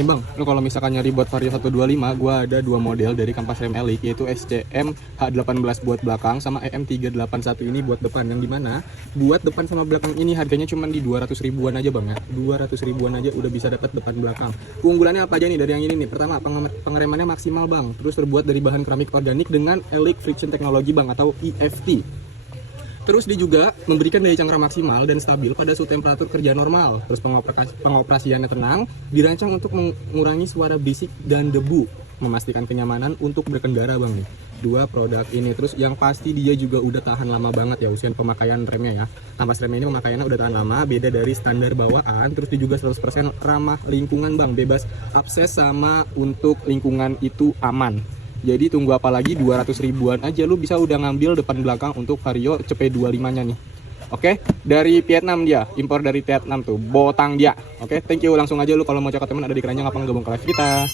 Nih bang, lu kalau misalkan nyari buat Vario 125, gua ada dua model dari Kampas Rem Elite, yaitu SCM H18 buat belakang sama EM381 ini buat depan. Yang dimana buat depan sama belakang ini harganya cuma di 200 ribuan aja bang ya. 200 ribuan aja udah bisa dapat depan belakang. Keunggulannya apa aja nih dari yang ini nih? Pertama, pengeremannya maksimal bang. Terus terbuat dari bahan keramik organik dengan Elite Friction Technology bang, atau EFT. Terus dia juga memberikan daya cangkram maksimal dan stabil pada suhu temperatur kerja normal. Terus pengoperasiannya tenang, dirancang untuk mengurangi suara bisik dan debu, memastikan kenyamanan untuk berkendara bang nih. Dua produk ini, terus yang pasti dia juga udah tahan lama banget ya usia pemakaian remnya ya. Kampas remnya ini pemakaiannya udah tahan lama, beda dari standar bawaan. Terus dia juga 100% ramah lingkungan bang, bebas abses sama untuk lingkungan itu aman. Jadi tunggu apa lagi, 200 ribuan aja lu bisa udah ngambil depan belakang untuk Vario CP25 nya nih. Oke, dari Vietnam dia, impor dari Vietnam tuh, botang dia. Oke, thank you, langsung aja lu kalau mau cek teman ada di Keranjang apa gabung ke live kita.